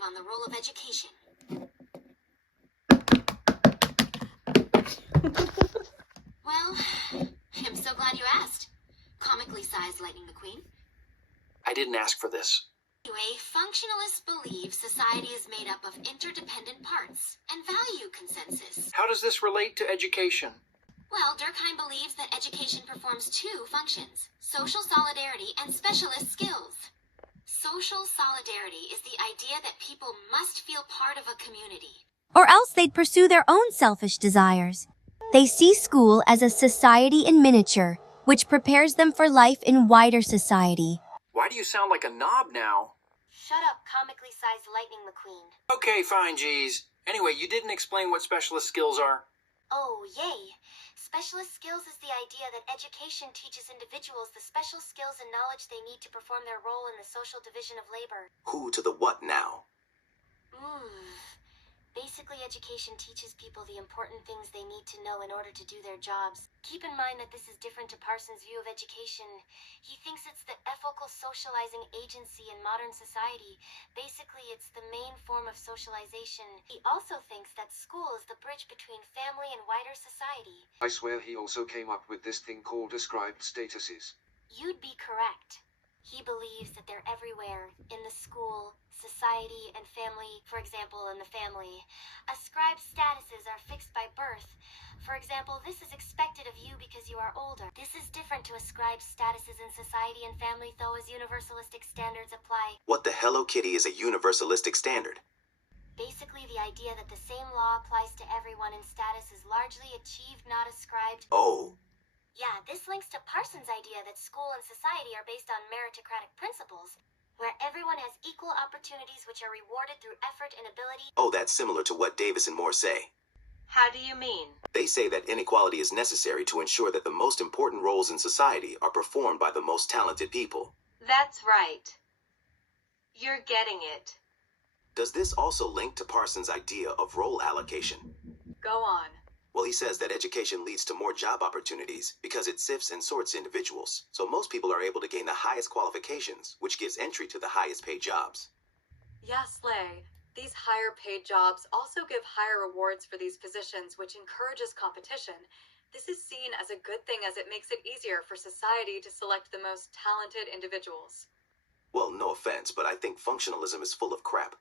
perspective on the role of education. Well, I'm so glad you asked. Comically sized Lightning McQueen. I didn't ask for this. Anyway, functionalists believe society is made up of interdependent parts and value consensus. How does this relate to education? Well, Durkheim believes that education performs two functions: social solidarity and specialist skills. Social solidarity is the idea that people must feel part of a community. Or else they'd pursue their own selfish desires. They see school as a society in miniature, which prepares them for life in wider society. Why do you sound like a knob now? Shut up, comically sized Lightning McQueen. Okay, fine, geez. Anyway, you didn't explain what specialist skills are. Oh, yay. Specialist skills is the idea that education teaches individuals the special skills and knowledge they need to perform their role in the social division of labor. Who to the what now? Basically, education teaches people the important things they need to know in order to do their jobs. Keep in mind that this is different to Parsons' view of education. He thinks it's the ethical socializing agency in modern society. Basically, it's the main form of socialization. He also thinks that school is the bridge between family and wider society. I swear he also came up with this thing called ascribed statuses. You'd be correct. He believes that they're everywhere, in the school, society, and family. For example, in the family, ascribed statuses are fixed by birth. For example, this is expected of you because you are older. This is different to ascribed statuses in society and family, though, as universalistic standards apply. What the Hello Kitty is a universalistic standard? Basically, the idea that the same law applies to everyone in status is largely achieved, not ascribed. Oh. Yeah, this links to Parsons' idea that school and society are based on meritocratic principles, where everyone has equal opportunities which are rewarded through effort and ability. Oh, that's similar to what Davis and Moore say. How do you mean? They say that inequality is necessary to ensure that the most important roles in society are performed by the most talented people. That's right. You're getting it. Does this also link to Parsons' idea of role allocation? Go on. Well, he says that education leads to more job opportunities because it sifts and sorts individuals, so most people are able to gain the highest qualifications, which gives entry to the highest paid jobs. Yes, Slay. These higher paid jobs also give higher rewards for these positions, which encourages competition. This is seen as a good thing as it makes it easier for society to select the most talented individuals. Well, no offense, but I think functionalism is full of crap.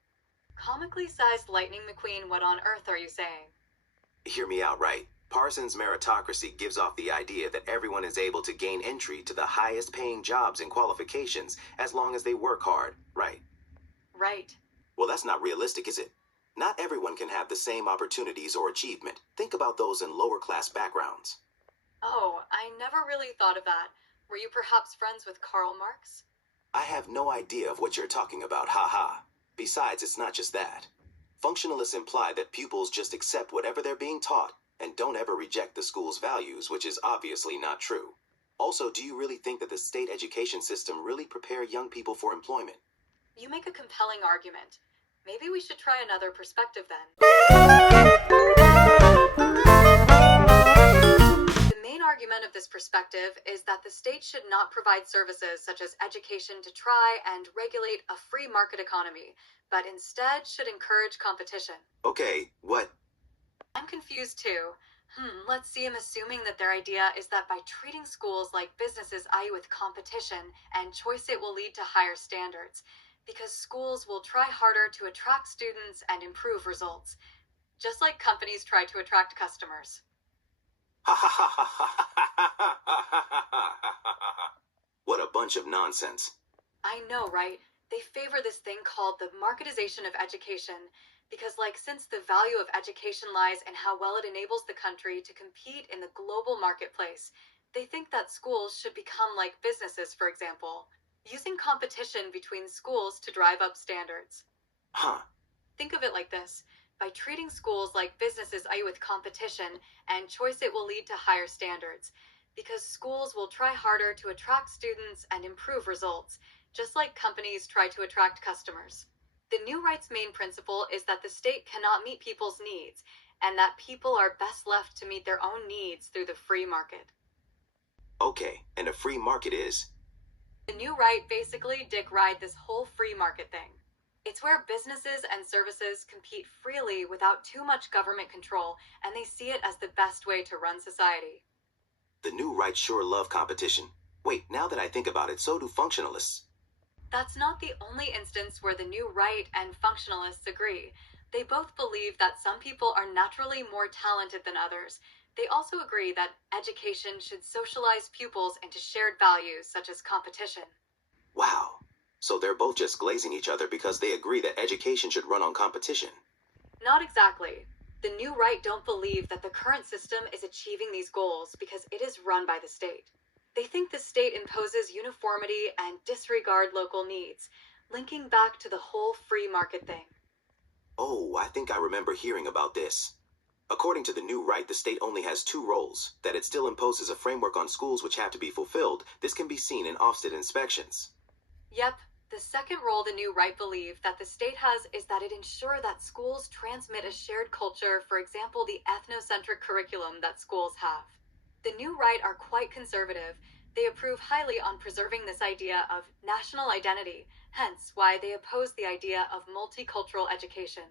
Comically sized Lightning McQueen, what on earth are you saying? Hear me out right. Parsons' meritocracy gives off the idea that everyone is able to gain entry to the highest paying jobs and qualifications as long as they work hard, right? Right. Well, that's not realistic, is it? Not everyone can have the same opportunities or achievement. Think about those in lower class backgrounds. Oh, I never really thought of that. Were you perhaps friends with Karl Marx? I have no idea of what you're talking about, haha. Besides, it's not just that. Functionalists imply that pupils just accept whatever they're being taught and don't ever reject the school's values, which is obviously not true. Also, do you really think that the state education system really prepare young people for employment? You make a compelling argument. Maybe we should try another perspective then. The main argument of this perspective is that the state should not provide services such as education to try and regulate a free market economy, but instead should encourage competition. Okay, what? I'm confused too. Let's see, I'm assuming that their idea is that by treating schools like businesses, i.e. with competition and choice, it will lead to higher standards, because schools will try harder to attract students and improve results, just like companies try to attract customers. What a bunch of nonsense. I know, right? They favor this thing called the marketization of education, because since the value of education lies in how well it enables the country to compete in the global marketplace, they think that schools should become like businesses, for example, using competition between schools to drive up standards. Huh. Think of it like this. By treating schools like businesses, i.e. with competition and choice, it will lead to higher standards, because schools will try harder to attract students and improve results, just like companies try to attract customers. The new right's main principle is that the state cannot meet people's needs, and that people are best left to meet their own needs through the free market. Okay, and a free market is? The new right basically dick ride this whole free market thing. It's where businesses and services compete freely without too much government control, and they see it as the best way to run society. The new right sure love competition. Wait, now that I think about it, so do functionalists. That's not the only instance where the new right and functionalists agree. They both believe that some people are naturally more talented than others. They also agree that education should socialize pupils into shared values such as competition. Wow. So they're both just glazing each other because they agree that education should run on competition. Not exactly. The new right don't believe that the current system is achieving these goals because it is run by the state. They think the state imposes uniformity and disregard local needs, linking back to the whole free market thing. Oh, I think I remember hearing about this. According to the new right, the state only has two roles, that it still imposes a framework on schools which have to be fulfilled. This can be seen in Ofsted inspections. Yep, the second role the new right believe that the state has is that it ensure that schools transmit a shared culture, for example, the ethnocentric curriculum that schools have. The new right are quite conservative. They approve highly on preserving this idea of national identity, hence why they oppose the idea of multicultural education.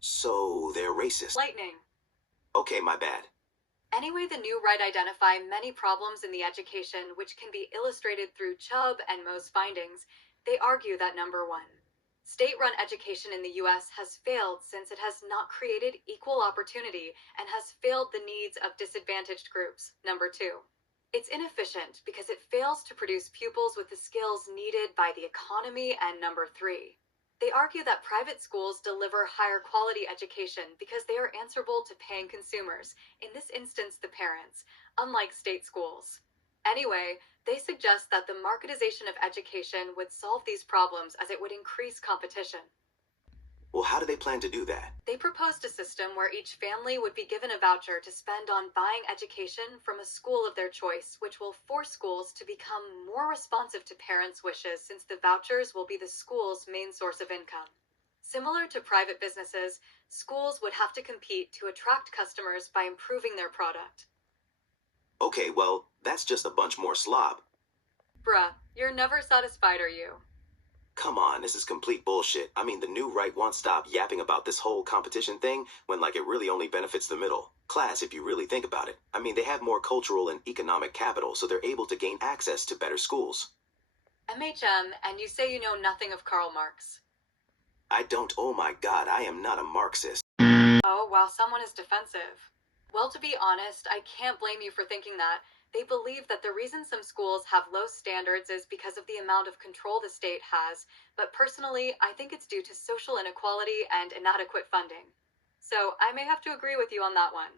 So they're racist. Lightning. Okay, my bad. Anyway, the new right identify many problems in the education which can be illustrated through Chubb and Moh's findings. They argue that number one, state-run education in the US has failed since it has not created equal opportunity and has failed the needs of disadvantaged groups. Number two, it's inefficient because it fails to produce pupils with the skills needed by the economy. And number three, they argue that private schools deliver higher quality education because they are answerable to paying consumers, in this instance the parents, unlike state schools. Anyway, they suggest that the marketization of education would solve these problems as it would increase competition. Well, how do they plan to do that? They proposed a system where each family would be given a voucher to spend on buying education from a school of their choice, which will force schools to become more responsive to parents' wishes since the vouchers will be the school's main source of income. Similar to private businesses, schools would have to compete to attract customers by improving their product. Okay, well, that's just a bunch more slob. Bruh, you're never satisfied, are you? Come on, this is complete bullshit. I mean, the new right won't stop yapping about this whole competition thing when, like, it really only benefits the middle class if you really think about it. I mean, they have more cultural and economic capital, so they're able to gain access to better schools. MHM, and you say you know nothing of Karl Marx. I don't, oh my god, I am not a Marxist. Oh, wow, someone is defensive. Well, to be honest, I can't blame you for thinking that. They believe that the reason some schools have low standards is because of the amount of control the state has, but personally, I think it's due to social inequality and inadequate funding. So I may have to agree with you on that one.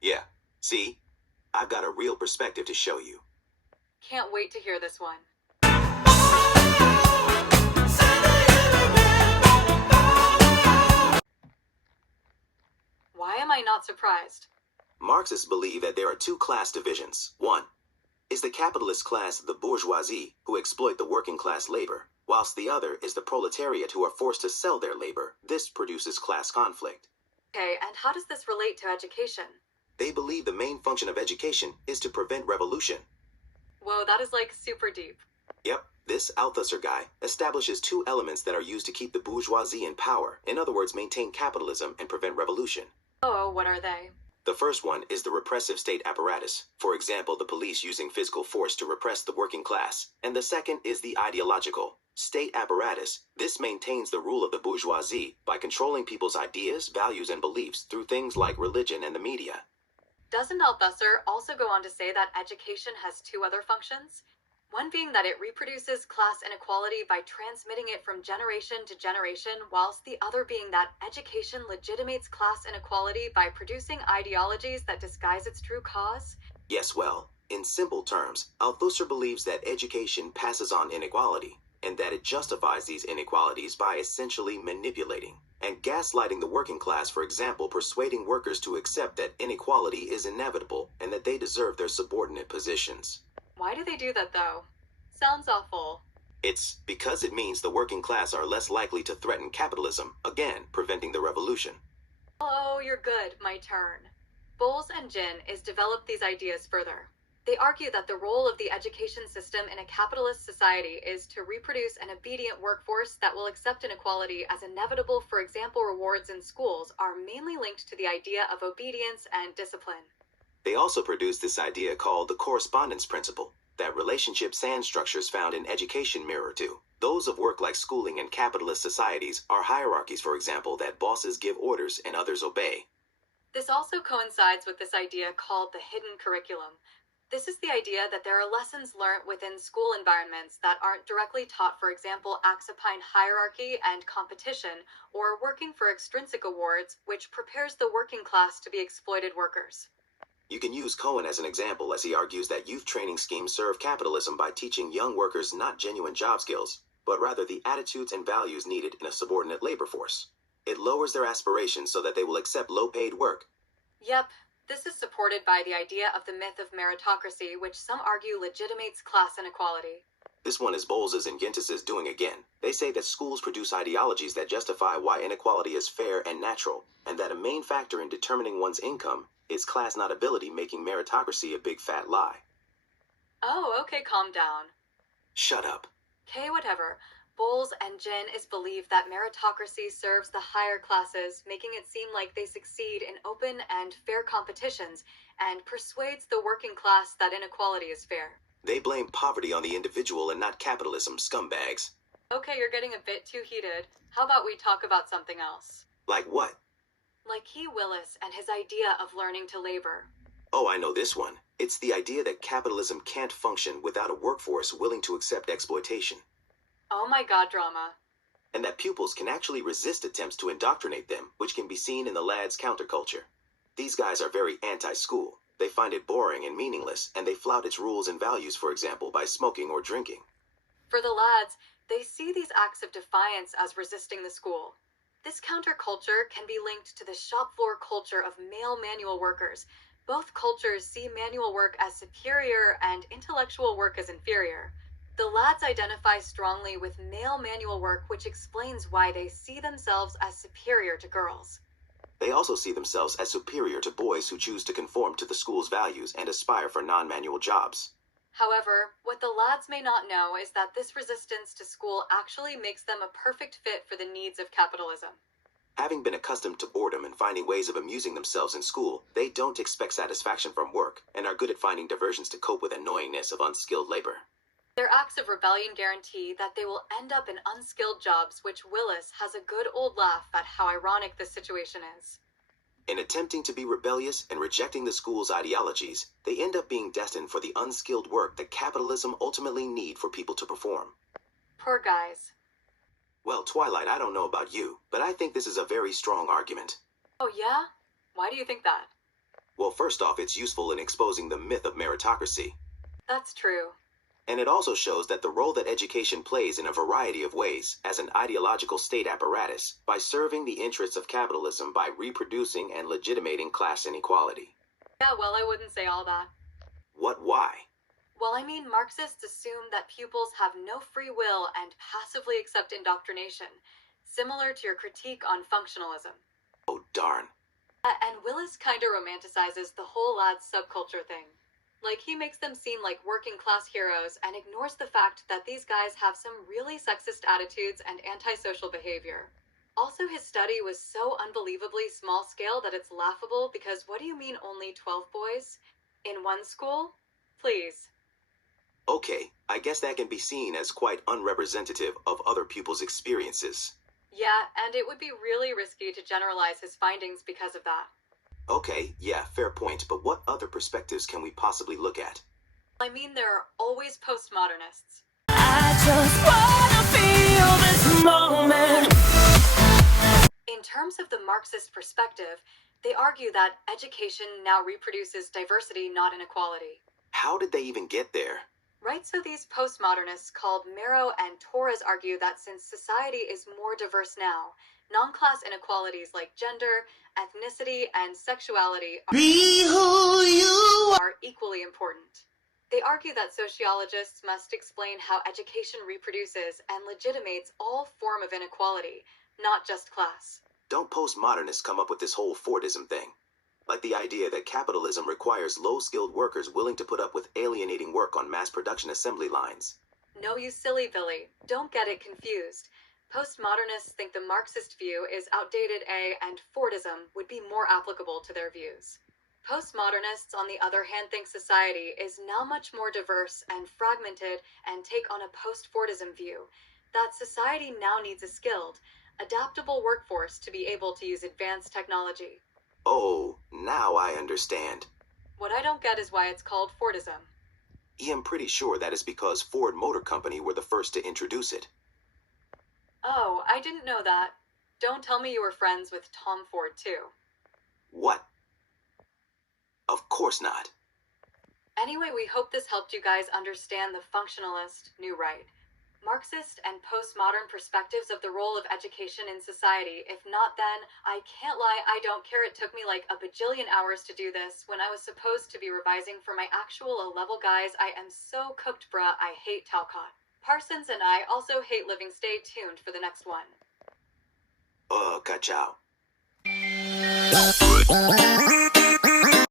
Yeah, see? I've got a real perspective to show you. Can't wait to hear this one. Why am I not surprised? Marxists believe that there are two class divisions. One is the capitalist class, the bourgeoisie, who exploit the working class labor, whilst the other is the proletariat who are forced to sell their labor. This produces class conflict. Okay, and how does this relate to education? They believe the main function of education is to prevent revolution. Whoa, that is like super deep. Yep, this Althusser guy establishes two elements that are used to keep the bourgeoisie in power. In other words, maintain capitalism and prevent revolution. Oh, what are they? The first one is the repressive state apparatus, for example, the police using physical force to repress the working class. And the second is the ideological state apparatus. This maintains the rule of the bourgeoisie by controlling people's ideas, values, and beliefs through things like religion and the media. Doesn't Althusser also go on to say that education has two other functions? One being that it reproduces class inequality by transmitting it from generation to generation, whilst the other being that education legitimates class inequality by producing ideologies that disguise its true cause? Yes, well, in simple terms, Althusser believes that education passes on inequality, and that it justifies these inequalities by essentially manipulating and gaslighting the working class, for example, persuading workers to accept that inequality is inevitable and that they deserve their subordinate positions. Why do they do that, though? Sounds awful. It's because it means the working class are less likely to threaten capitalism, again, preventing the revolution. Oh, you're good. My turn. Bowles and Gin is develop these ideas further. They argue that the role of the education system in a capitalist society is to reproduce an obedient workforce that will accept inequality as inevitable. For example, rewards in schools are mainly linked to the idea of obedience and discipline. They also produced this idea called the correspondence principle, that relationships and structures found in education mirror to those of work like schooling in capitalist societies are hierarchies, for example, that bosses give orders and others obey. This also coincides with this idea called the hidden curriculum. This is the idea that there are lessons learned within school environments that aren't directly taught, for example, acts upon hierarchy and competition, or working for extrinsic awards, which prepares the working class to be exploited workers. You can use Cohen as an example, as he argues that youth training schemes serve capitalism by teaching young workers not genuine job skills, but rather the attitudes and values needed in a subordinate labor force. It lowers their aspirations so that they will accept low-paid work. Yep, this is supported by the idea of the myth of meritocracy, which some argue legitimates class inequality. This one is Bowles's and Gintis's doing again. They say that schools produce ideologies that justify why inequality is fair and natural, and that a main factor in determining one's income is class, not ability, making meritocracy a big fat lie. Oh, okay, calm down. Shut up. Okay, whatever. Bowles and Gin is believed that meritocracy serves the higher classes, making it seem like they succeed in open and fair competitions, and persuades the working class that inequality is fair. They blame poverty on the individual and not capitalism, scumbags. Okay, you're getting a bit too heated. How about we talk about something else? Like what? Like Key Willis and his idea of learning to labor. Oh, I know this one. It's the idea that capitalism can't function without a workforce willing to accept exploitation. Oh my god, drama. And that pupils can actually resist attempts to indoctrinate them, which can be seen in the lads' counterculture. These guys are very anti-school. They find it boring and meaningless, and they flout its rules and values, for example, by smoking or drinking. For the lads, they see these acts of defiance as resisting the school. This counterculture can be linked to the shop floor culture of male manual workers. Both cultures see manual work as superior and intellectual work as inferior. The lads identify strongly with male manual work, which explains why they see themselves as superior to girls. They also see themselves as superior to boys who choose to conform to the school's values and aspire for non-manual jobs. However, what the lads may not know is that this resistance to school actually makes them a perfect fit for the needs of capitalism. Having been accustomed to boredom and finding ways of amusing themselves in school, they don't expect satisfaction from work and are good at finding diversions to cope with annoyingness of unskilled labor. Their acts of rebellion guarantee that they will end up in unskilled jobs, which Willis has a good old laugh at how ironic this situation is. In attempting to be rebellious and rejecting the school's ideologies, they end up being destined for the unskilled work that capitalism ultimately need for people to perform. Poor guys. Well, Twilight, I don't know about you, but I think this is a very strong argument. Oh yeah? Why do you think that? Well, first off, it's useful in exposing the myth of meritocracy. That's true. And it also shows that the role that education plays in a variety of ways as an ideological state apparatus by serving the interests of capitalism by reproducing and legitimating class inequality. Yeah, well, I wouldn't say all that. Why? Well, I mean, Marxists assume that pupils have no free will and passively accept indoctrination, similar to your critique on functionalism. Oh, darn. And Willis kinda romanticizes the whole lads subculture thing. Like, he makes them seem like working class heroes and ignores the fact that these guys have some really sexist attitudes and antisocial behavior. Also, his study was so unbelievably small scale that it's laughable, because what do you mean only 12 boys? In one school? Please. Okay, I guess that can be seen as quite unrepresentative of other pupils' experiences. Yeah, and it would be really risky to generalize his findings because of that. Okay, yeah, fair point, but what other perspectives can we possibly look at? I mean, there are always postmodernists. I just wanna feel this moment. In terms of the Marxist perspective, they argue that education now reproduces diversity, not inequality. How did they even get there? Right, so these postmodernists called Mero and Torres argue that since society is more diverse now, non-class inequalities like gender, ethnicity, and sexuality are equally important. They argue that sociologists must explain how education reproduces and legitimates all form of inequality, not just class. Don't postmodernists come up with this whole Fordism thing? Like the idea that capitalism requires low-skilled workers willing to put up with alienating work on mass production assembly lines. No, you silly Billy. Don't get it confused. Postmodernists think the Marxist view is outdated and Fordism would be more applicable to their views. Postmodernists, on the other hand, think society is now much more diverse and fragmented and take on a post-Fordism view, that society now needs a skilled, adaptable workforce to be able to use advanced technology. Oh, now I understand. What I don't get is why it's called Fordism. I'm pretty sure that is because Ford Motor Company were the first to introduce it. Oh, I didn't know that. Don't tell me you were friends with Tom Ford, too. What? Of course not. Anyway, we hope this helped you guys understand the functionalist new right, Marxist and postmodern perspectives of the role of education in society. If not, then I can't lie, I don't care. It took me like a bajillion hours to do this when I was supposed to be revising for my actual O-level. Guys, I am so cooked, bruh. I hate Talcott. Parsons and I also hate living. Stay tuned for the next one. Ka-chow.